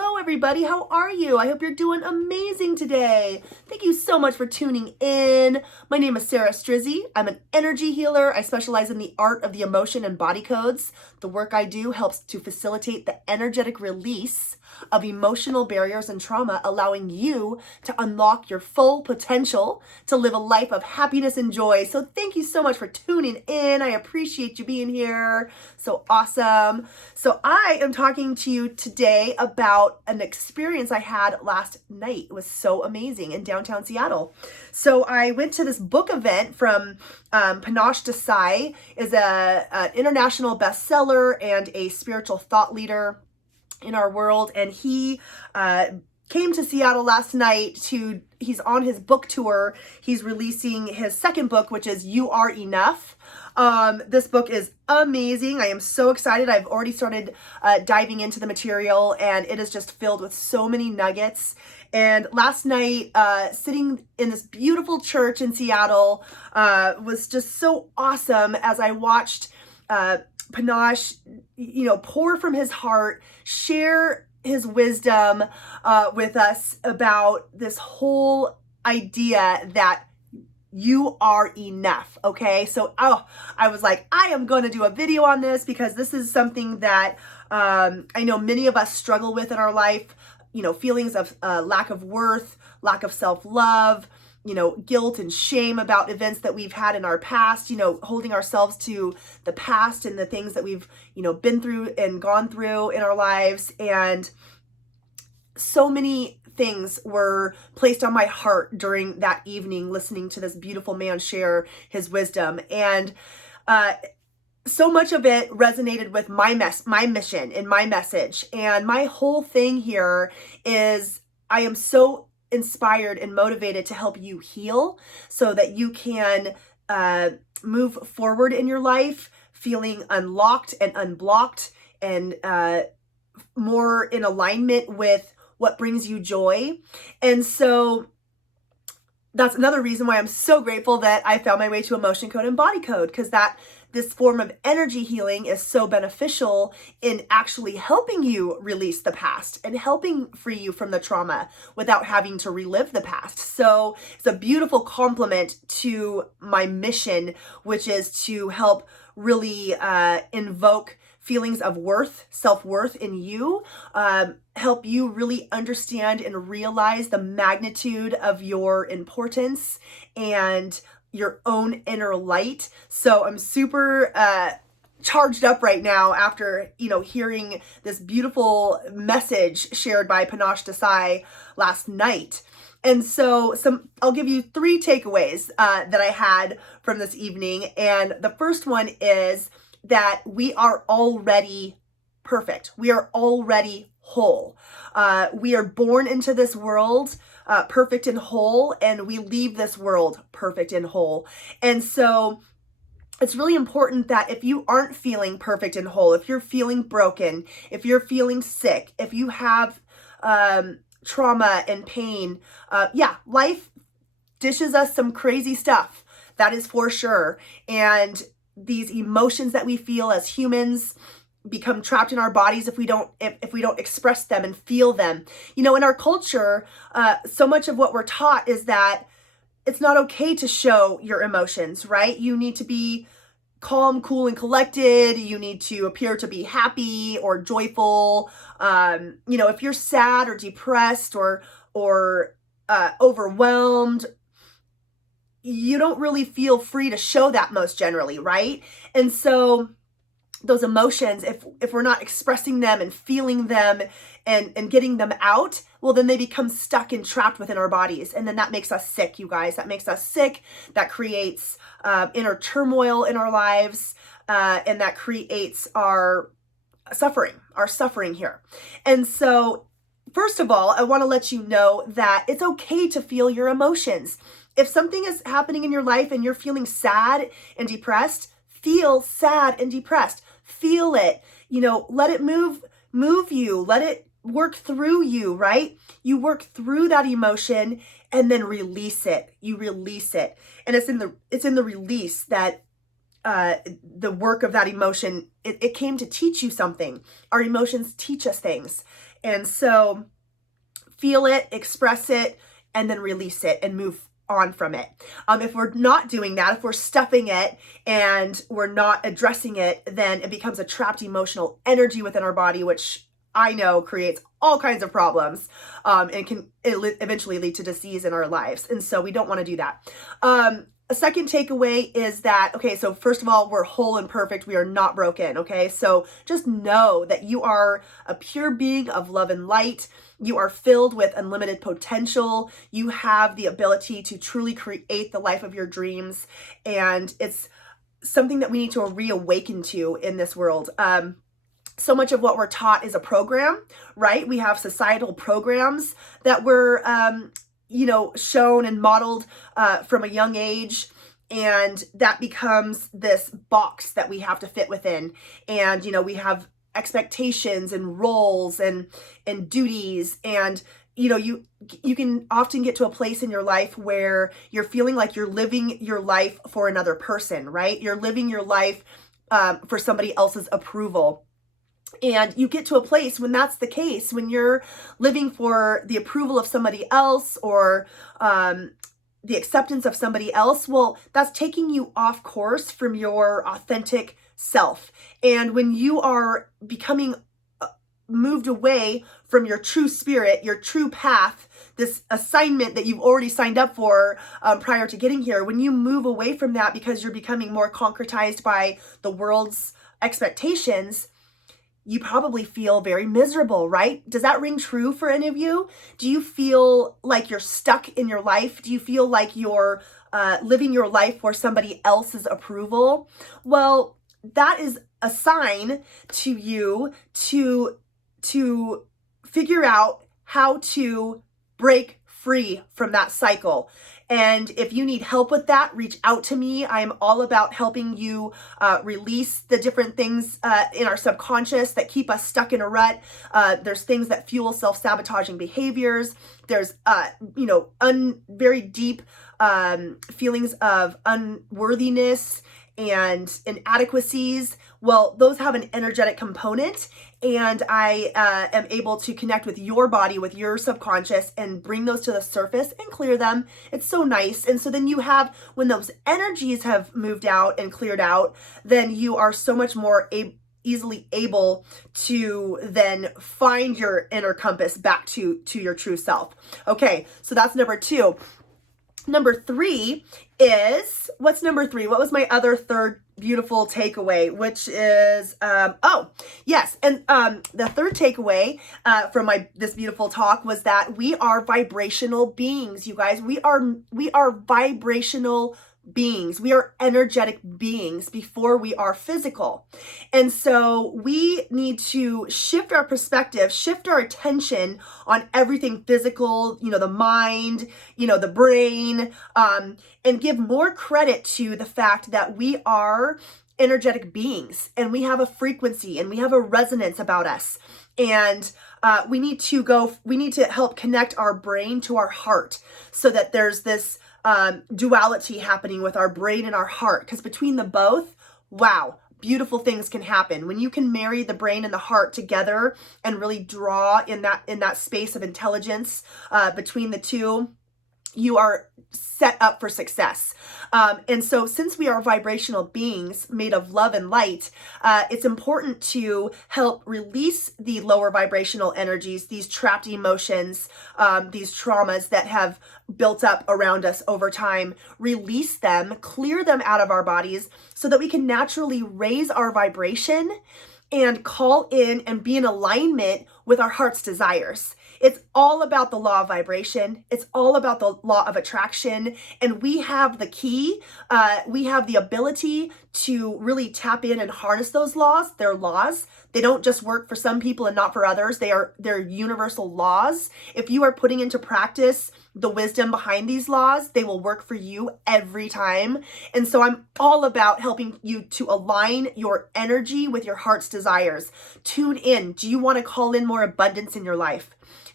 Hello, everybody. How are you? I hope you're doing amazing today. Thank you so much for tuning in. My name is Sarah Strizzi. I'm an energy healer. I specialize in the art of the emotion and body codes. The work I do helps to facilitate the energetic release of emotional barriers and trauma, allowing you to unlock your full potential to live a life of happiness and joy. So thank you so much for tuning in. I appreciate you being here. So awesome. So I am talking to you today about an experience I had last night. It was so amazing in downtown Seattle. So I went to this book event from Panache Desai, is an international bestseller and a spiritual thought leader in our world, and he came to Seattle last night he's on his book tour. He's releasing his second book, which is You Are Enough. This book is amazing. I am so excited. I've already started diving into the material, and it is just filled with so many nuggets. And last night, sitting in this beautiful church in Seattle was just so awesome as I watched Panache, pour from his heart, share his wisdom with us about this whole idea that you are enough. Okay. So, I was like, I am going to do a video on this because this is something that I know many of us struggle with in our life, feelings of lack of worth, lack of self-love, guilt and shame about events that we've had in our past, holding ourselves to the past and the things that we've, been through and gone through in our lives. And so many things were placed on my heart during that evening, listening to this beautiful man share his wisdom. And so much of it resonated with my mission and my message. And my whole thing here is I am so inspired and motivated to help you heal so that you can move forward in your life feeling unlocked and unblocked and more in alignment with what brings you joy. And so that's another reason why I'm so grateful that I found my way to emotion code and body code, because this form of energy healing is so beneficial in actually helping you release the past and helping free you from the trauma without having to relive the past. So it's a beautiful complement to my mission, which is to help really invoke feelings of worth, self-worth in you, help you really understand and realize the magnitude of your importance and your own inner light. So I'm super charged up right now after, hearing this beautiful message shared by Panache Desai last night. And so I'll give you 3 takeaways that I had from this evening. And the first one is that we are already perfect. We are already whole. We are born into this world perfect and whole, and we leave this world perfect and whole. And so it's really important that if you aren't feeling perfect and whole, if you're feeling broken, if you're feeling sick, if you have trauma and pain, life dishes us some crazy stuff. That is for sure. And these emotions that we feel as humans become trapped in our bodies if we don't express them and feel them. In our culture, so much of what we're taught is that it's not okay to show your emotions, right? You need to be calm, cool, and collected. You need to appear to be happy or joyful. If you're sad or depressed or overwhelmed, you don't really feel free to show that most generally, right? And so those emotions, if we're not expressing them and feeling them and getting them out, well, then they become stuck and trapped within our bodies. And then that makes us sick, you guys. That makes us sick. That creates inner turmoil in our lives. And that creates our suffering here. And so, first of all, I want to let you know that it's okay to feel your emotions. If something is happening in your life and you're feeling sad and depressed, feel sad and depressed. Feel it, let it move you, let it work through you, right? You work through that emotion and then release it. You release it. And it's in the release that the work of that emotion, it came to teach you something. Our emotions teach us things. And so feel it, express it, and then release it and move on from it. If we're not doing that, if we're stuffing it and we're not addressing it, then it becomes a trapped emotional energy within our body, which I know creates all kinds of problems, and can eventually lead to disease in our lives. And so we don't want to do that. A second takeaway is that, okay, so first of all, we're whole and perfect. We are not broken, okay? So just know that you are a pure being of love and light. You are filled with unlimited potential. You have the ability to truly create the life of your dreams. And it's something that we need to reawaken to in this world. So much of what we're taught is a program, right? We have societal programs that we're, shown and modeled from a young age. And that becomes this box that we have to fit within. And, we have expectations and roles and duties. And, you can often get to a place in your life where you're feeling like you're living your life for another person, right? You're living your life for somebody else's approval. And you get to a place when that's the case, when you're living for the approval of somebody else or the acceptance of somebody else, well, that's taking you off course from your authentic self. And when you are becoming moved away from your true spirit, your true path, this assignment that you've already signed up for prior to getting here, when you move away from that because you're becoming more concretized by the world's expectations, you probably feel very miserable, right? Does that ring true for any of you? Do you feel like you're stuck in your life? Do you feel like you're living your life for somebody else's approval? Well, that is a sign to you to figure out how to break free from that cycle. And if you need help with that, reach out to me. I'm all about helping you release the different things in our subconscious that keep us stuck in a rut. There's things that fuel self-sabotaging behaviors. There's, very deep feelings of unworthiness and inadequacies. Well, those have an energetic component, and I am able to connect with your body, with your subconscious, and bring those to the surface and clear them. It's so nice. And so then you have, when those energies have moved out and cleared out, then you are so much more easily able to then find your inner compass back to your true self. Okay, so that's number 2. Number 3 is, what's number 3? What was my other third beautiful takeaway, which is, yes. And the third takeaway from this beautiful talk was that we are vibrational beings, you guys. We are vibrational beings. We are energetic beings before we are physical. And so we need to shift our perspective, shift our attention on everything physical, the mind, the brain, and give more credit to the fact that we are energetic beings and we have a frequency and we have a resonance about us. And we need to help connect our brain to our heart so that there's this duality happening with our brain and our heart, because between the both, wow, beautiful things can happen. When you can marry the brain and the heart together and really draw in that space of intelligence between the two, you are set up for success. And so since we are vibrational beings made of love and light, it's important to help release the lower vibrational energies, these trapped emotions, these traumas that have built up around us over time, release them, clear them out of our bodies so that we can naturally raise our vibration and call in and be in alignment with our heart's desires. It's all about the law of vibration. It's all about the law of attraction. And we have the key. We have the ability to really tap in and harness those laws. They're laws. They don't just work for some people and not for others. They're universal laws. If you are putting into practice the wisdom behind these laws, they will work for you every time. And so I'm all about helping you to align your energy with your heart's desires. Tune in. Do you want to call in more abundance in your life?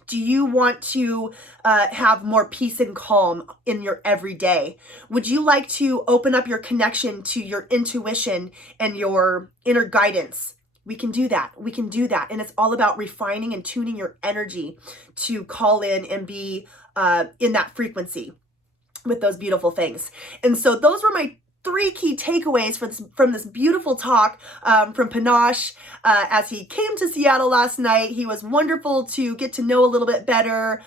Do you want to have more peace and calm in your everyday? Would you like to open up your connection to your intuition and your inner guidance? We can do that. We can do that. And it's all about refining and tuning your energy to call in and be in that frequency with those beautiful things. And so those were my 3 key takeaways from this beautiful talk from Panache as he came to Seattle last night. He was wonderful to get to know a little bit better.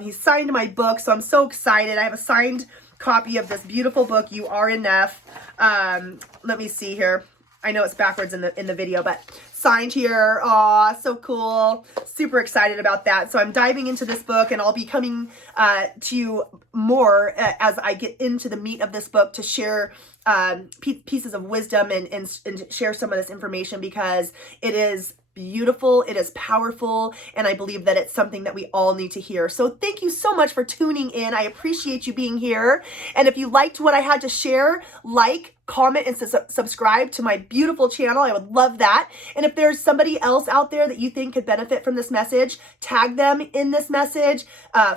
He signed my book, so I'm so excited. I have a signed copy of this beautiful book, You Are Enough. Let me see here. I know it's backwards in the video, but signed here. Aw, so cool. Super excited about that. So I'm diving into this book, and I'll be coming to you more as I get into the meat of this book to share pieces of wisdom and share some of this information, because it is beautiful, it is powerful, and I believe that it's something that we all need to hear. So thank you so much for tuning in. I appreciate you being here. And if you liked what I had to share, like, comment, and subscribe to my beautiful channel. I would love that. And if there's somebody else out there that you think could benefit from this message, tag them in this message,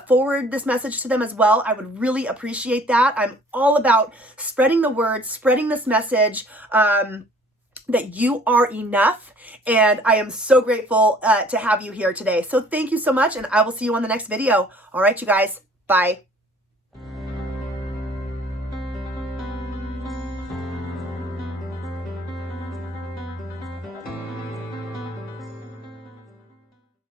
forward this message to them as well. I would really appreciate that. I'm all about spreading the word, spreading this message, that you are enough. And I am so grateful to have you here today. So thank you so much, and I will see you on the next video. All right, you guys, bye.